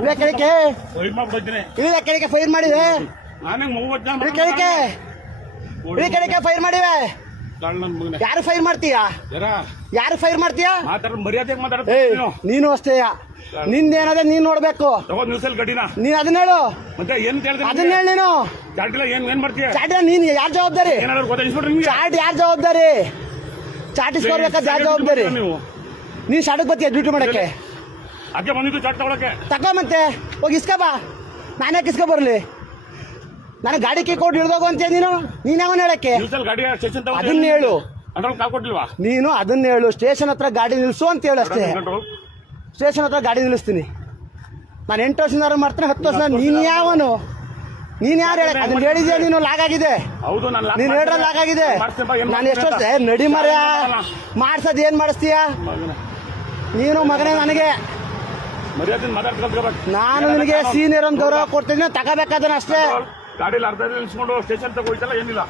ಇದೇ ಕೆಳಕ್ಕೆ ಫೈರ್ ಮಾಡ್ಬಿಡ್ತೀನಿ. ಇದೇ ಕೆಳಕ್ಕೆ ಫೈರ್ ಮಾಡಿವೆ. ನಾನೇ 30 ಜನ ಇದೇ ಕೆಳಕ್ಕೆ ಇದೇ ಕೆಳಕ್ಕೆ ಫೈರ್ ಮಾಡಿವೆ. ನನ್ನ ಮಗನೇ ಯಾರು ಫೈರ್ ಮಾಡ್ತೀಯಾ? ಯಾರು ಫೈರ್ ಮಾಡ್ತೀಯಾ? ಮಾತಾಡ ಮರ್ಯಾದೆಗೆ ಏ ಮಾತಾಡ್ತೀನಿ. ನೀನು ಅಷ್ಟೇಯ. ನಿಂದೇನದೆ ನೀನ್ ನೋಡ್ಬೇಕು. ತಗೋ ನ್ಯೂಸಲ್ಲಿ ಗಡಿನ ನೀನ್ ಅದನ್ನ ಹೇಳು. ಮತ್ತೆ ಏನ್ ಹೇಳ್ತೀನಿ? ಅದನ್ನ ಹೇಳಿ ನೀನು. ಚಾಟಿಲ್ಲ ಏನ್ ಮಾಡ್ತೀಯ? ಚಾಟ ನೀನ್ ಯಾರ್ ಜವಾಬ್ದಾರಿ? ಏನಾದ್ರು ಗೊತ್ತಾಗಿಸ್ಬಿಟ್ರೆ ನಿಮ್ಗೆ ಚಾಟ್ ಯಾರ್ ಜವಾಬ್ದಾರಿ? ಚಾಟಿಸ್ಕೊಡ್ಬೇಕಾದ ಯಾರ್ ಜವಾಬ್ದಾರಿ? ನೀವು ನೀನ್ ಶಾಟಕ್ ಬರ್ತೀಯ ಡ್ಯೂಟಿ ಮಾಡಕ್ಕೆ? ಅಕ್ಕೆ ಬಂದಿದ್ದು ಚಾಟ್ ತಗೊಳಕ್ಕೆ. ತಗೋ ಮತ್ತೆ ಹೋಗಿ ಇಸ್ಕ ಬಾ. ನಾನೇ ಇಸ್ಕ ಬರ್ಲಿ? ನನಗೆ ಗಾಡಿ ಕೀ ಕೊಟ್ಟು ಹಿಡ್ದೋಗು ಅಂತೀಯ ನೀನು? ನೀನ್ ಯಾವನ್ ಹೇಳಕ್ಕೆ? ನ್ಯೂಸಲ್ಲಿ ಗಾಡಿ ಸ್ಟೇಷನ್ ಅದನ್ನ ಹೇಳು. ಅಂದ್ರಲ್ಲಿ ಕಾಲ್ ಕೊಟ್ಟಿಲ್ವಾ? ನೀನು ಅದನ್ನ ಹೇಳು. ಸ್ಟೇಷನ್ ಹತ್ರ ಗಾಡಿ ನಿಲ್ಸು ಅಂತ ಹೇಳು ಅಷ್ಟೇ. ಸ್ಟೇಷನ್ ಹತ್ರ ಗಾಡಿ ನಿಲ್ಲಿಸ್ತೀನಿ. ನಾನು 8 ವರ್ಷದಿಂದ ಮಾಡ್ತೀನಿ, 10 ವರ್ಷ. ನೀನ್ ಯಾವನು? ನೀನ್ ಯಾರು ಹೇಳ? ಅದನ್ನ ಹೇಳಿದ್ಯಾ ನೀನು? ಲಾಗ್ ಆಗಿದೆ. ಹೌದು ನೀನ್ ಹೇಳ್ರ ಲಾಗ್ ಆಗಿದೆ. ನಾನು ಎಷ್ಟು ವರ್ಷ ನಡಿ ಮರ್ಯ ಮಾಡ್ಸದ್ ಏನ್ ಮಾಡಿಸ್ತೀಯ ನೀನು ಮಗನೇ? ನನಗೆ ಮರ್ಯಾದೆ ಮಾತಾಡ್ಬೇಕು. ನಾನು ನಿನಗೆ ಸೀನಿಯರ್ ಅಂತ ಗೌರವ ಕೊಡ್ತಿದ್ದೀನಿ. ತಗೋಬೇಕಾದ್ರೆ ಅಷ್ಟೇ. ಗಾಡಿಯಲ್ಲಿ ಅರ್ಧ ನಿಲ್ಸ್ಕೊಂಡು ಸ್ಟೇಷನ್ ತಗೋಯ್ತಲ್ಲ ಏನಿಲ್ಲ.